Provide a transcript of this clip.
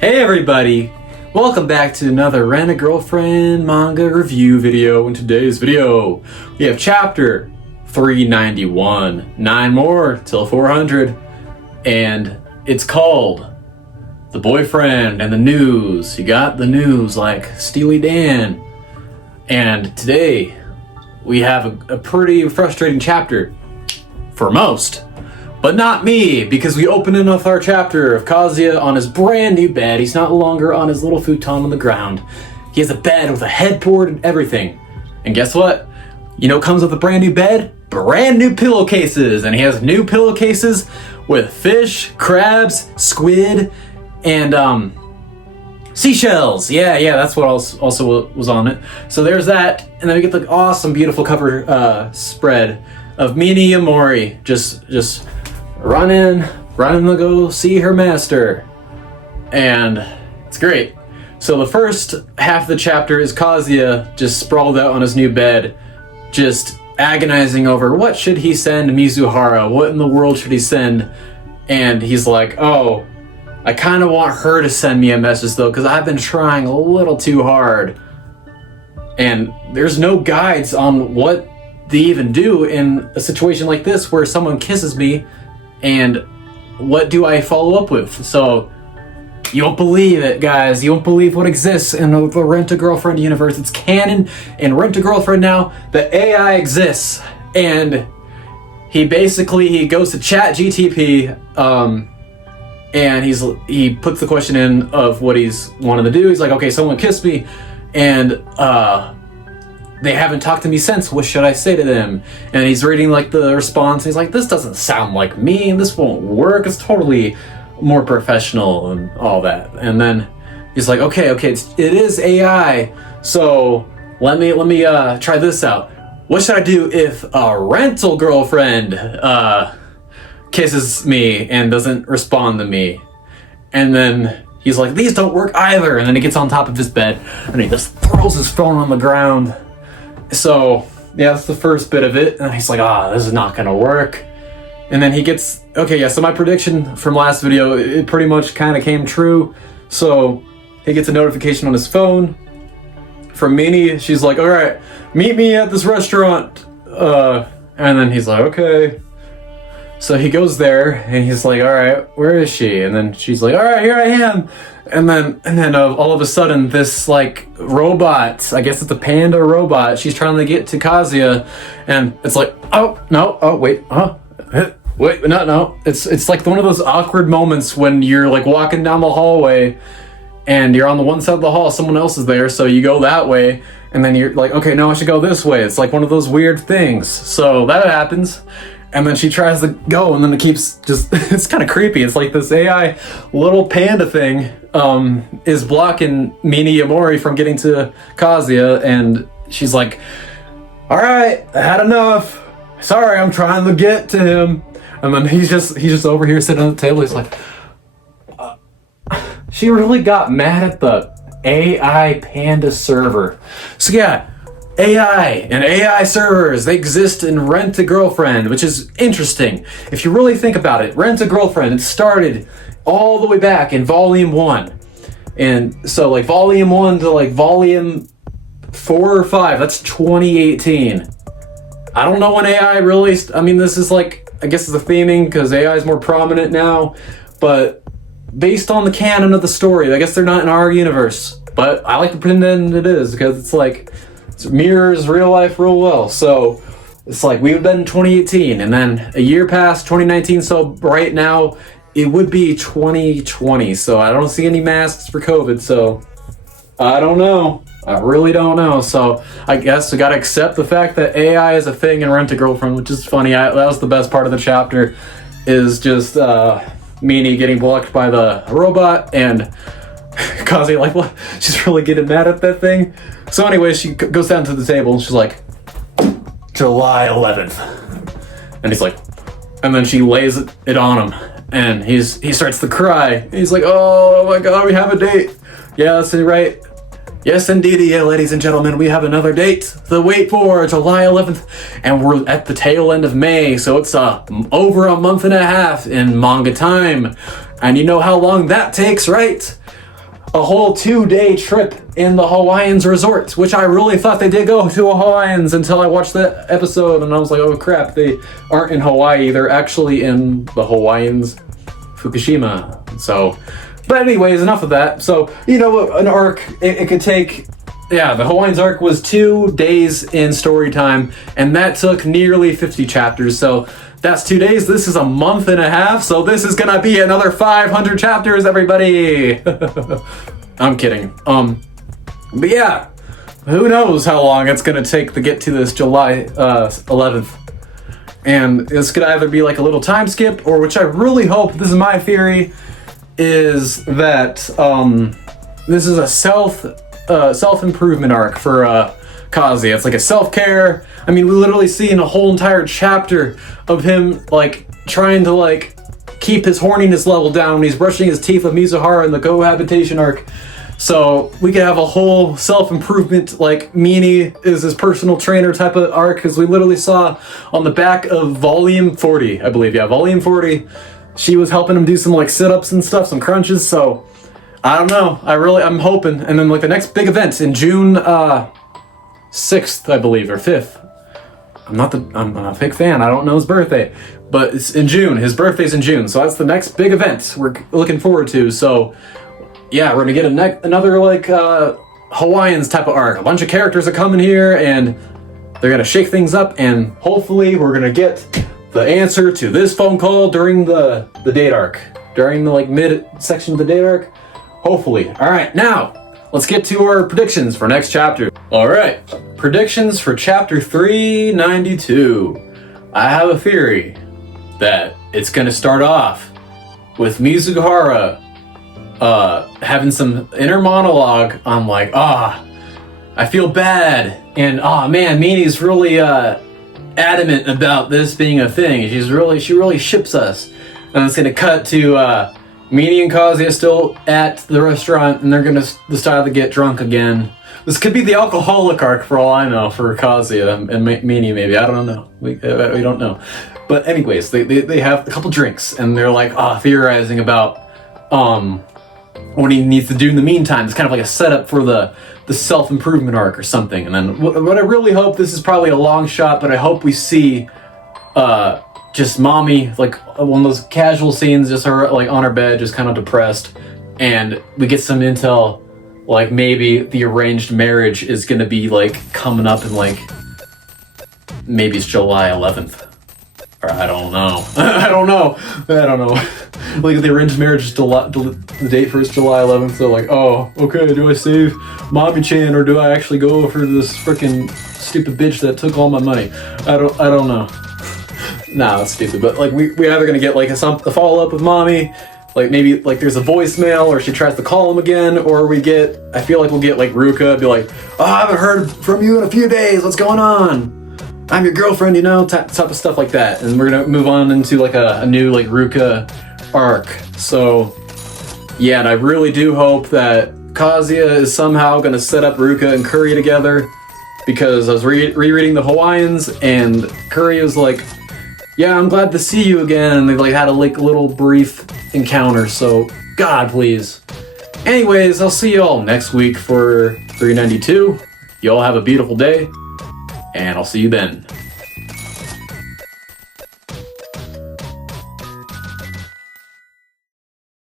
Hey everybody! Welcome back to another Rent a Girlfriend manga review video. In today's video, we have chapter 391. 9 more till 400. And it's called The Boyfriend and the News. You got the news like Steely Dan. And today, we have a pretty frustrating chapter. For most. But not me, because we open in with our chapter of Kazuya on his brand new bed. He's not longer on his little futon on the ground. He has a bed with a headboard and everything. And guess what? You know what comes with a brand new bed? Brand new pillowcases. And he has new pillowcases with fish, crabs, squid, and seashells. Yeah, that's what also was on it. So there's that. And then we get the awesome, beautiful cover spread of Mini Yamori just running to go see her master. And it's great. So the first half of the chapter is Kazuya just sprawled out on his new bed, just agonizing over what should he send Mizuhara, what in the world should he send. And he's like, oh, I kind of want her to send me a message though, because I've been trying a little too hard. And there's no guides on what they even do in a situation like this where someone kisses me, and what do I follow up with? So you won't believe it, guys. You won't believe what exists in the Rent-A-Girlfriend universe. It's canon in Rent-A-Girlfriend now that AI exists, and he goes to chat GTP, and he puts the question in of what he's wanted to do. He's like, okay, someone kissed me, and they haven't talked to me since. What should I say to them? And he's reading like the response. He's like, this doesn't sound like me. This won't work. It's totally more professional and all that. And then he's like, okay, it is AI. So let me try this out. What should I do if a rental girlfriend kisses me and doesn't respond to me? And then he's like, these don't work either. And then he gets on top of his bed and he just throws his phone on the ground. So, yeah, that's the first bit of it. And he's like, this is not gonna work. And then he gets, so my prediction from last video, it pretty much kind of came true. So, he gets a notification on his phone from Minnie. She's like, all right, meet me at this restaurant. And then he's like, okay. So he goes there and he's like, all right, where is she? And then she's like, all right, here I am. And then all of a sudden this like robot, I guess it's a panda robot, she's trying to get to Kazuya, and it's like, wait, no. It's like one of those awkward moments when you're like walking down the hallway and you're on the one side of the hall, someone else is there, so you go that way, and then you're like, okay, no, I should go this way. It's like one of those weird things. So that happens. And then she tries to go, and then it keeps just, it's kind of creepy. It's like this AI little panda thing is blocking Mini Yamori from getting to Kazuya, and she's like, all right, I had enough. Sorry, I'm trying to get to him. And then he's just over here sitting on the table. He's like, she really got mad at the AI panda server. So yeah, AI and AI servers, they exist in Rent-A-Girlfriend, which is interesting. If you really think about it, Rent-A-Girlfriend, it started all the way back in Volume 1. And so like Volume 1 to like Volume 4 or 5, that's 2018. I don't know when AI released. I mean, this is like, I guess it's a theming because AI is more prominent now, but based on the canon of the story, I guess they're not in our universe. But I like to pretend it is because it's like, mirrors real life real well. So it's like we've been in 2018 and then a year past 2019, so right now it would be 2020. So I don't see any masks for COVID, so I don't know. I really don't know. So I guess we gotta accept the fact that AI is a thing in Rent-A-Girlfriend, which is funny. That was the best part of the chapter, is just Minnie getting blocked by the robot and Kazuya like, what? She's really getting mad at that thing. So anyway, she goes down to the table and she's like, July 11th. And he's like, and then she lays it on him and he starts to cry. He's like, oh my God, we have a date. Yeah, that's right. Yes, indeed, yeah, ladies and gentlemen, we have another date. The wait for July 11th, and we're at the tail end of May, so it's over a month and a half in manga time. And you know how long that takes, right? a whole 2-day trip in the Hawaiians resort, which I really thought they did go to Hawaiians until I watched that episode and I was like, oh crap, they aren't in Hawaii, they're actually in the Hawaiians Fukushima. So, but anyways, enough of that. So, you know, an arc, it could take, yeah, the Hawaiians arc was 2 days in story time, and that took nearly 50 chapters, so that's 2 days. This is a month and a half, so this is gonna be another 500 chapters, everybody! I'm kidding. But yeah, who knows how long it's gonna take to get to this July 11th. And it's gonna either be like a little time skip, or which I really hope, this is my theory, is that this is a self-improvement arc for Kazuya. It's like a self-care. I mean, we literally see in a whole entire chapter of him like trying to like keep his horniness level down when he's brushing his teeth with Mizuhara in the cohabitation arc. So we could have a whole self-improvement, like Meanie is his personal trainer type of arc, because we literally saw on the back of volume 40, I believe, yeah, volume 40, she was helping him do some like sit-ups and stuff, some crunches. So I don't know, I'm hoping. And then like the next big event in June 6th, I believe, or 5th. I'm not a big fan, I don't know his birthday, but it's in June, his birthday's in June, so that's the next big event we're looking forward to. So yeah, we're gonna get another like Hawaiians type of arc. A bunch of characters are coming here and they're gonna shake things up, and hopefully we're gonna get the answer to this phone call during the date arc, during the like mid section of the date arc, hopefully. All right, now let's get to our predictions for next chapter. All right, predictions for chapter 392. I have a theory that it's gonna start off with Mizuhara having some inner monologue on like, I feel bad, and man, Meanie's really adamant about this being a thing. She really ships us. And it's gonna cut to Meanie and Kazuya still at the restaurant, and they're gonna decide to get drunk again. This could be the alcoholic arc for all I know for Kazuya and Meanie, maybe. I don't know. We don't know. But anyways, they have a couple drinks, and they're like theorizing about what he needs to do in the meantime. It's kind of like a setup for the self-improvement arc or something. And then what I really hope, this is probably a long shot, but I hope we see just Mommy, like one of those casual scenes, just her like on her bed, just kind of depressed, and we get some intel, like maybe the arranged marriage is gonna be like coming up in like, maybe it's July 11th. Or I don't know. I don't know. Like the arranged marriage is the date for is July 11th. So like, oh, okay, do I save Mommy-chan or do I actually go for this freaking stupid bitch that took all my money? I don't know. Nah, that's stupid. But like we either gonna get like a follow up with Mommy, like maybe like there's a voicemail or she tries to call him again, or I feel like we'll get like Ruka be like, oh, I haven't heard from you in a few days. What's going on? I'm your girlfriend, you know, type of stuff like that. And we're gonna move on into like a new like Ruka arc. So yeah, and I really do hope that Kazuya is somehow gonna set up Ruka and Curry together, because I was rereading the Hawaiians and Curry was like, yeah, I'm glad to see you again, and they like had a like little brief encounter. So God, please. Anyways, I'll see y'all next week for 392. Y'all have a beautiful day, and I'll see you then.